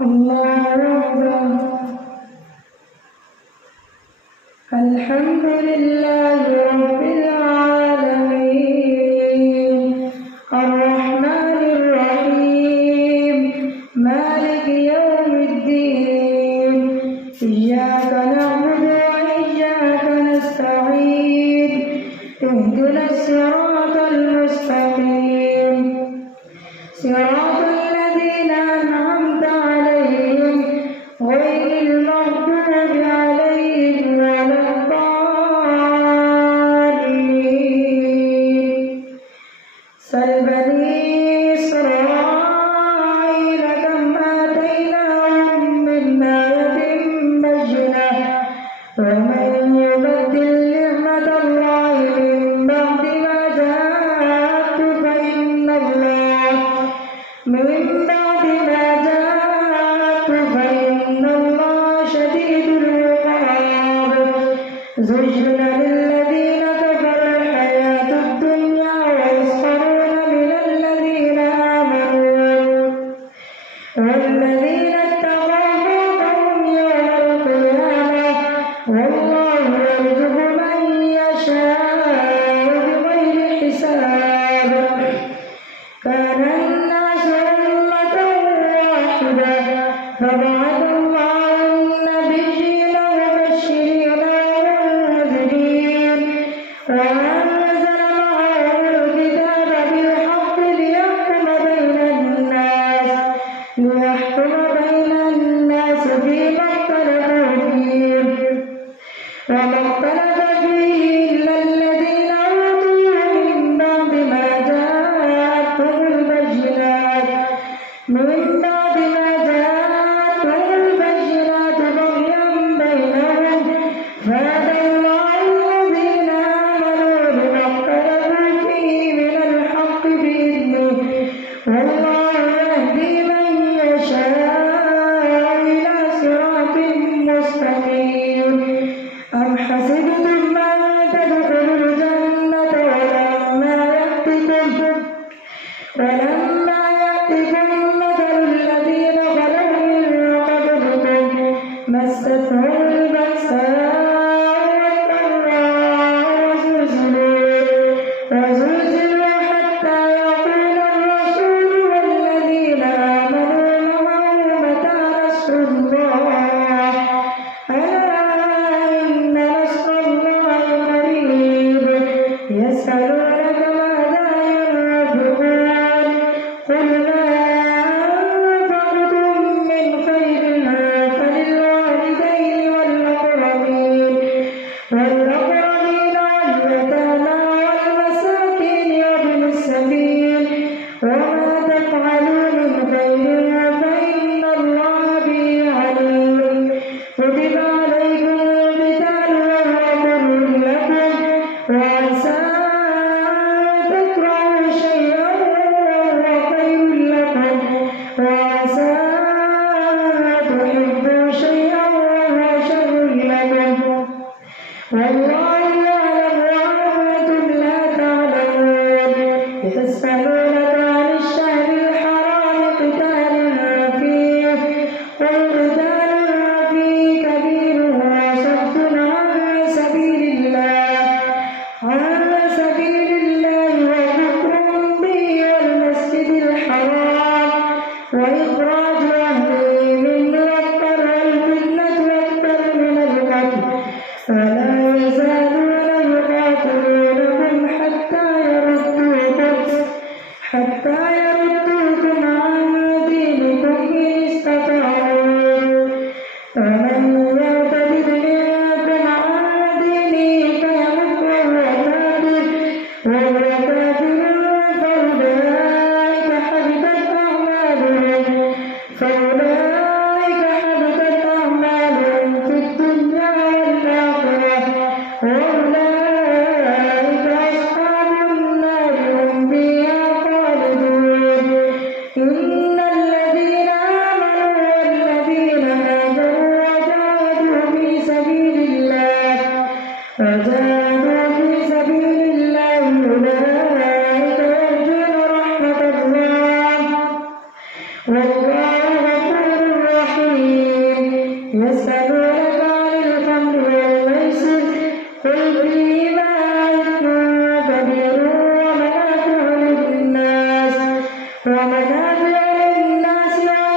الله أكبر. الحمد لله رب العالمين الرحمن الرحيم مالك يوم الدين إياك نعبد وإياك نستعين اهدنا الصراط المستقيم صراط الذين أنعمت عليهم غير المغضوب عليهم ولا الضالين. سل بني إسرائيل كم آتيناهم من آية بينة ومن يبدل نعمة الله من بعد ما جاءته فإن الله شديد العقاب. زين للذين كفروا الحياة الدنيا ويسخرون من الذين آمنوا والذين اتقوا فوقهم يوم القيامة والله يرزق من يشاء بغير حساب. كان الناس أمة واحدة فبعث الله النبيين مبشرين ومنذرين وأنزل معهم الكتاب بالحق ليحكم بين الناس فيما اختلفوا فيه وما اختلف فيه إلا الذين أوتوه من بعد ما جاءتهم البينات بغيا بينهم فهدى الله الذين آمنوا بما اختلفوا فيه من الحق بإذنه والله يهدي من يشاء إلى صراط مستقيم. أم حسبتم أن تدخلوا الجنة ولما يأتكم مثل الذين خلوا من قبلكم مستهم البأساء والضراء وزلزلوا حتى يقول الرسول والذين آمنوا معه متى نصر الله ألا إن نصر الله قريب. يسألونك ماذا ينفقون قل ما أنفقتم من خير فللوالدين والأقربين واليتامى والمساكين وابن السبيل وما تفعلوا من خير فإن الله به عليم. كتب عليكم القتال وهو كره لكم وعسى أن تكرهوا شيئا وهو خير لكم وعسى أن تحبوا شيئا وهو شر لكم والله يعلم وأنتم لا تعلمون. يسألونك عن الشهر الحرام قتال فيه قل قتال فيه كبير وصد عن سبيل الله وكفر به والمسجد الحرام وإخراج أهله منه أكبر والفتنة أكبر من القتل فلا يزالون يقاتلونكم حتى يردوكم عن دينكم إن استطاعوا ومن يرتد منكم عن دينه فيمت وهو كافر فأولئك حبطت أعمالهم في الدنيا والآخرة وأولئك أصحاب النار هم فيها خالدون. إن الذين آمنوا والذين هاجروا وجاهدوا في سبيل الله أولئك يرجون رحمة الله والله غفور يسألونك عن الخمر والميسر قل فيهما إثم كبير ومنافع للناس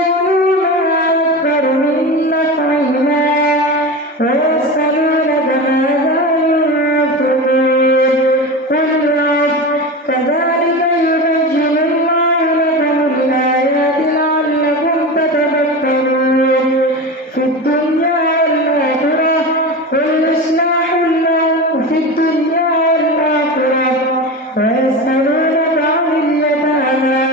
وإثمهما أكبر من نفعهما ويسألونك ماذا ينفقون قل العفو كذلك يبين الله لكم الآيات لعلكم تتفكرون في الدنيا والآخرة قل إصلاح لهم في الدنيا والآخرة ويسألونك عن اليتامى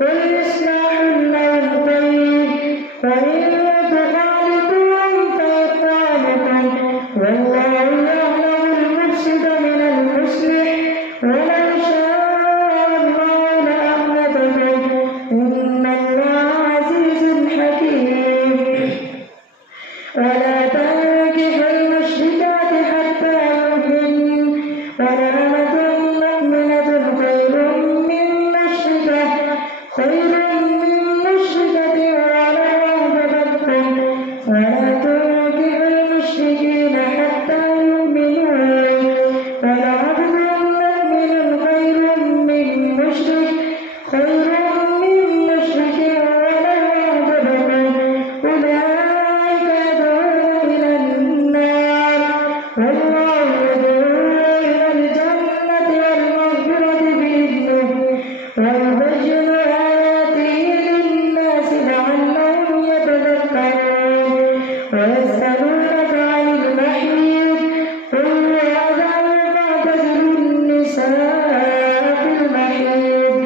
قل إصلاح لهم خير وإن تخالطوهم فإخوانكم والله يعلم المفسد من المصلح ولو شاء الله لأعنتكم إن الله عزيز حكيم ولا تنكحوا المشركات حتى يؤمنن ولأمة مؤمنة خير من مشركة ولو أعجبتكم ولا تنكحوا المشركين حتى يؤمنوا ولعبد مؤمن خير من مشرك ولو أعجبكم أولئك يدعون إلى النار والله يدعو إلى الجنة والمغفرة بإذنه ويبين آياته للناس لعلهم يتذكرون ويسألونك عن المحيض قل هو أذى فاعتزلوا النساء في المحيض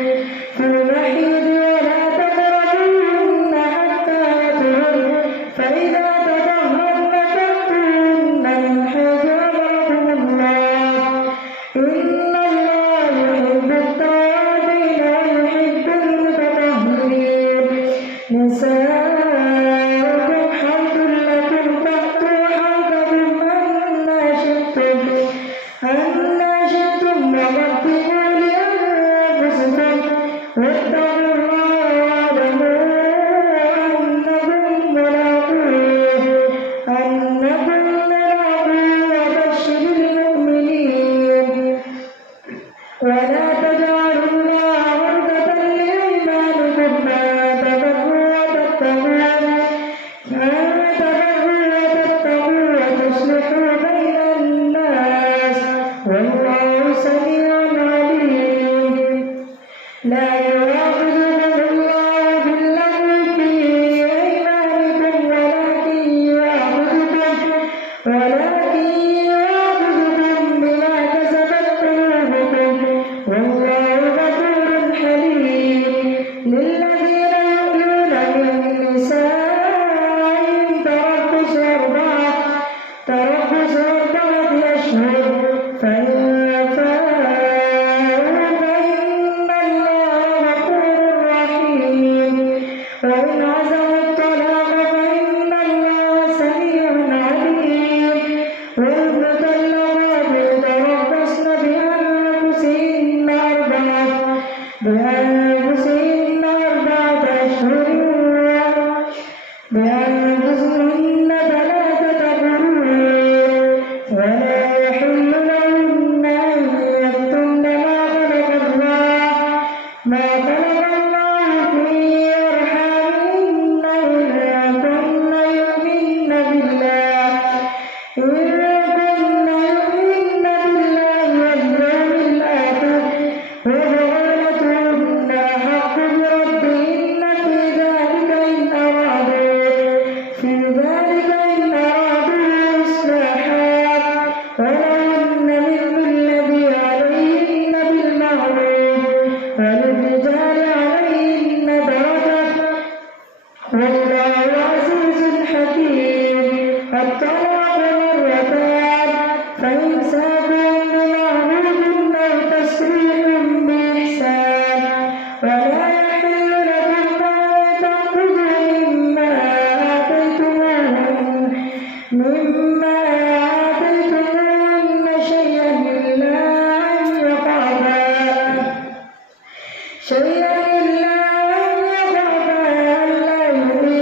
ولا تقربوهن حتى يطهرن فإذا تطهرن فأتوهن من حيث أمركم الله إن الله يحب التوابين ويحب المتطهرين نساؤكم حرث لكم فأتوا حرثكم أنى شئتم وقدموا لأنفسكم واتقوا الله واعلموا أنكم ملاقوه وبشر المؤمنين ولا تجعلوا الله عرضة لأيمانكم أن تبروا وتصلحوا بين الناس والله سميع عليم لا يؤاخذكم الله باللغو في أيمانكم ولكن يؤاخذكم بما كسبت قلوبكم والله غفور حليم للذين يؤلون من نسائهم تربص أربعة أشهر فإن فاءوا فإن الله غفور رحيم وإن عزموا الطلاق فإن الله سميع عليم والمطلقات يتربصن بأنفسهن أربعة أشهر بأنفسهن 3 قروء ولا يحل لهن أن يكتمن ما خلق الله في أرحامهن إلا كن يؤمن بالله واليوم الآخر وبعولتهن أحق بردهن في ذلك إن أرادوا إصلاحا ولهن مثل الذي عليهن بالمعروف وللرجال عليهن درجة والله عزيز حكيم الطلاق مرتان فإمساك بمعروف أو تسريح بإحسان ولا يحل لكم أن تأخذوا مما آتيتموهن شيئا إلا أن يخافا ألا يؤذيا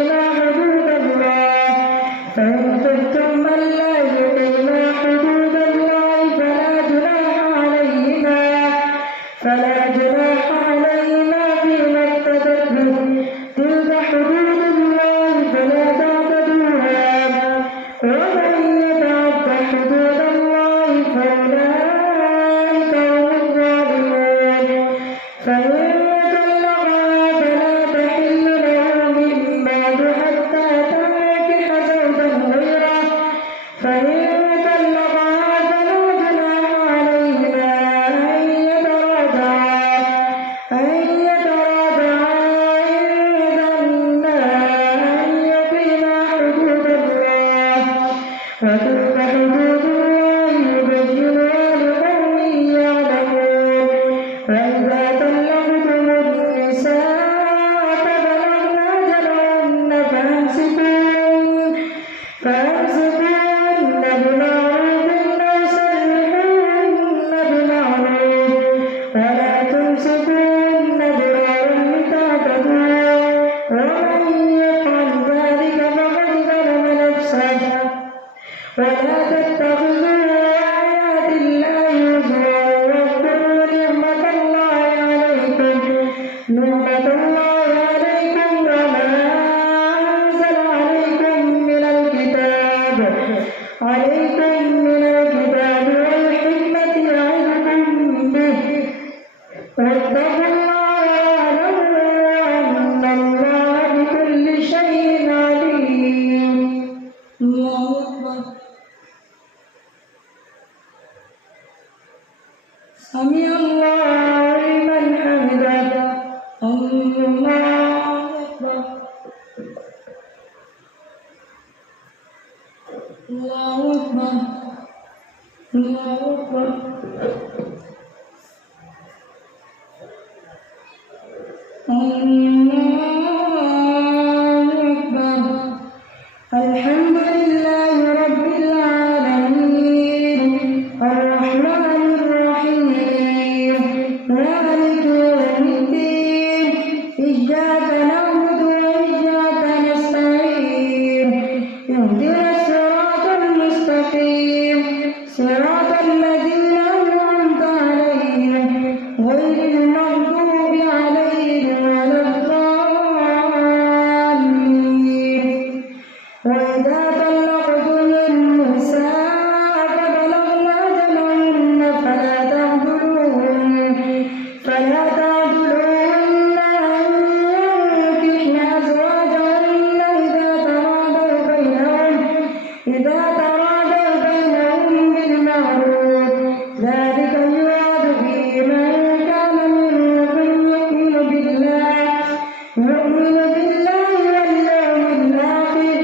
فأمسكوهن بمعروف أو سرحوهن بمعروف ولا تمسكوهن ضرارا لتعتدوا ومن يفعل ذلك فقد ظلم نفسه ولا تتخذوا آيات الله هزوا واذكروا نعمة الله عليكم وما أنزل عليكم من الكتاب والحكمة يعظكم به واتقوا الله واعلموا أن الله بكل شيء عليم. الله أكبر. سمع الله لمن حمده. الله أكبر. الله أكبر. الله أكبر. الله أكبر. الحمد لله رب العالمين الرحمن الرحيم مالك يوم الدين إياك نعبد وإياك نستعين اهدنا الصراط المستقيم صراط الذين أنعمت عليهم غير المغضوب عليهم ولا الضالين. وإذا طلقتم النساء فبلغن أجلهن فلا تعضلوهن أن ينكحن أزواجهن إذا تراضوا بينهم بالمعروف ذلك يوعظ به من كان منكم يؤمن بالله واليوم الآخر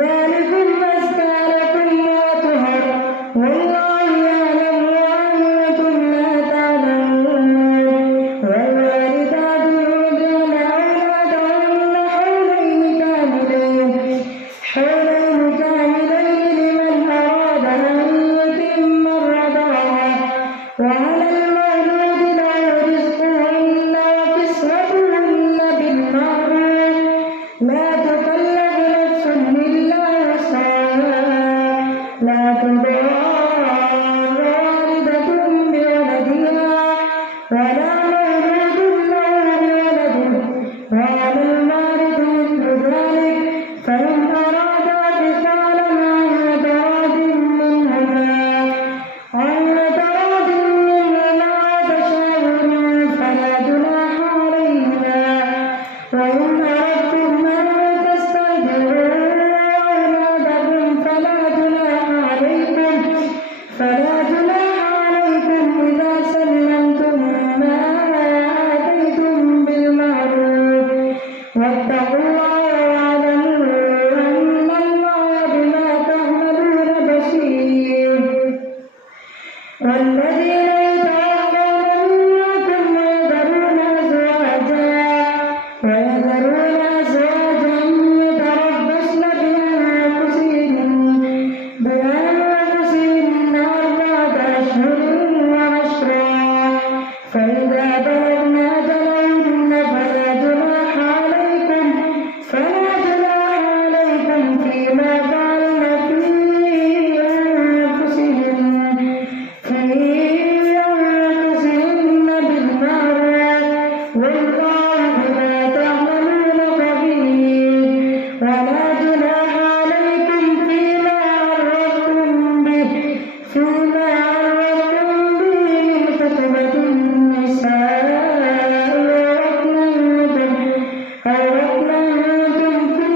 ذلكم أزكى لكم وأطهر والله يعلم وأنتم لا تعلمون. والوالدات يرضعن أولادهن حولين كاملين لمن أراد أن يتم الرضاعة وعلى المولود له رزقهن وكسوتهن بالمعروف لا تكلف نفس إلا وسعها لا تضار والدة بولدها ولا مولود له بولده وعلى الوارث مثل ذلك فإن أرادا فصالا عن تراض منهما وتشاور فلا جناح عليهما. وإن أردتم أن تستأجروا أولادكم فلا جناح عليكم إذا سلمتم ما آتيتم بالمعروف واتقوا الله واعلموا أن الله بما تعملون بصير. والذين يتوفون منكم ويذرون أزواجا يتربصن بأنفسهن 4 أشهر وعشرا فإذا بلغن أجلهن فلا جناح عليكم فيما فعلن في أنفسهن بالمعروف والله بما تعملون خبير. ولا جناح عليكم فيما عرضتم به من خطبة النساء أو أكننتم في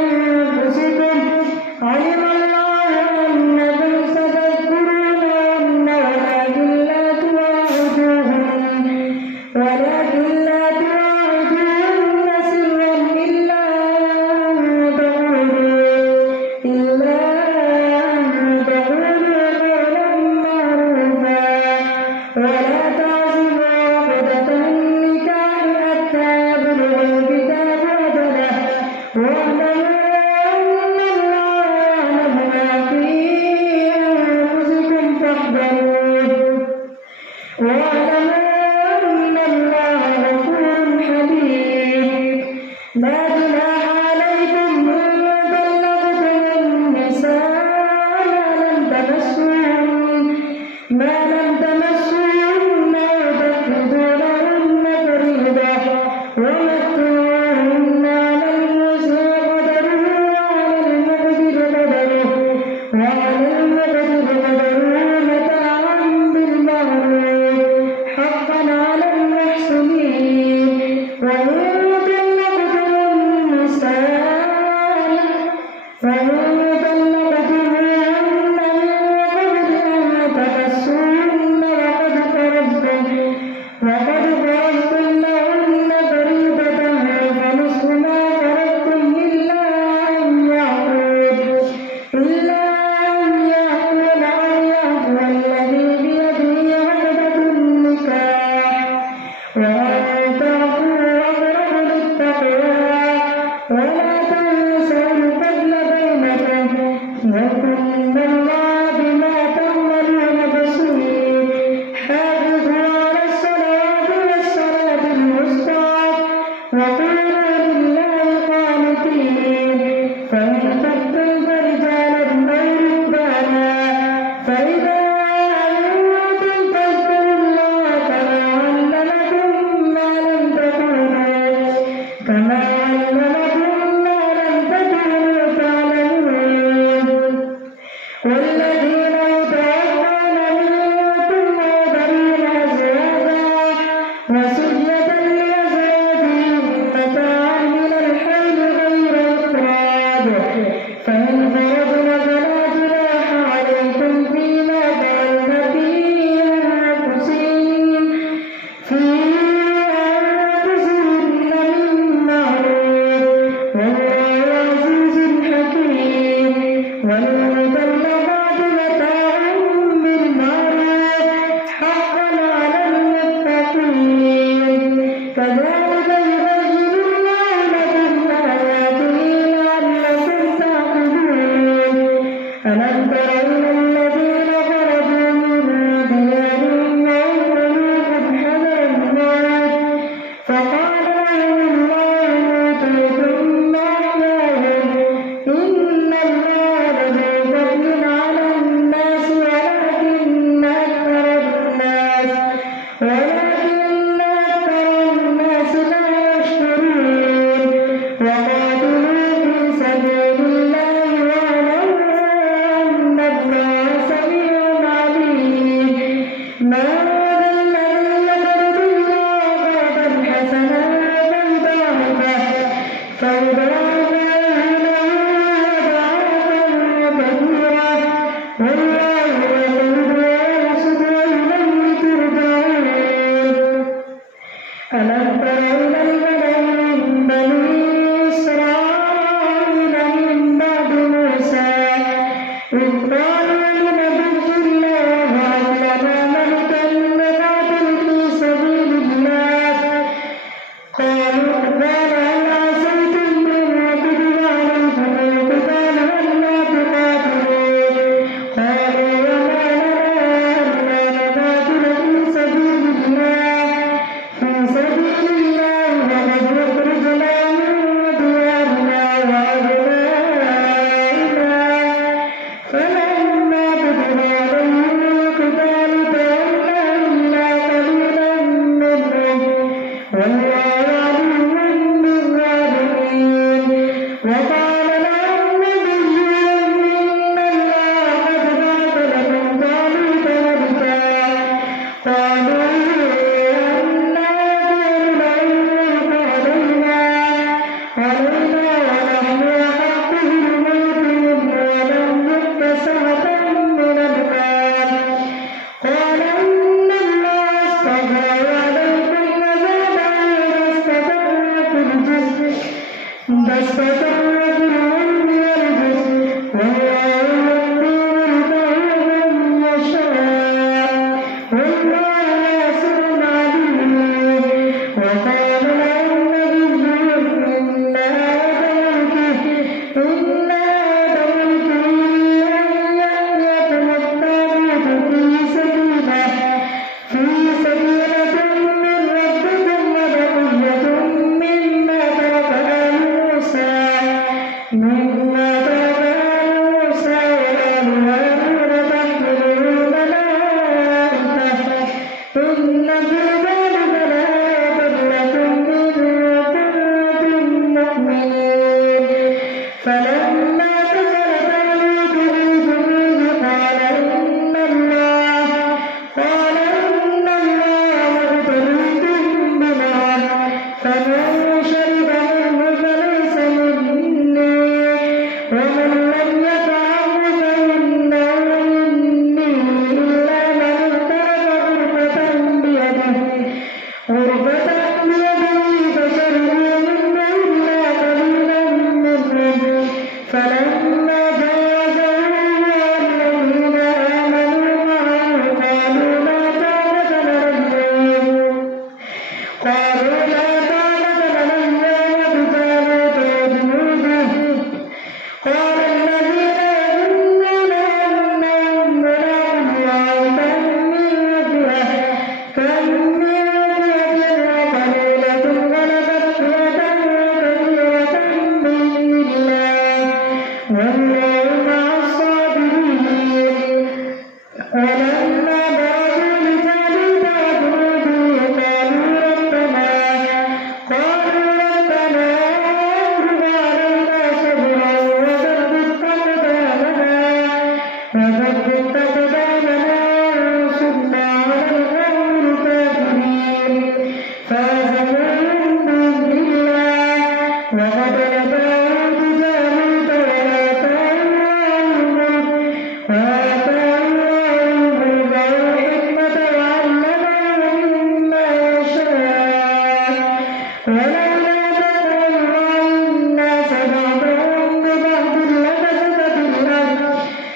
أنفسكم علم الله أنكم ستذكرونهن ولكن لا تواعدوهن سرا إلا أن تقولوا قولا معروفا ولا تعزموا عقدة النكاح حتى يبلغ الكتاب أجله واعلموا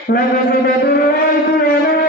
لفسدت الأرض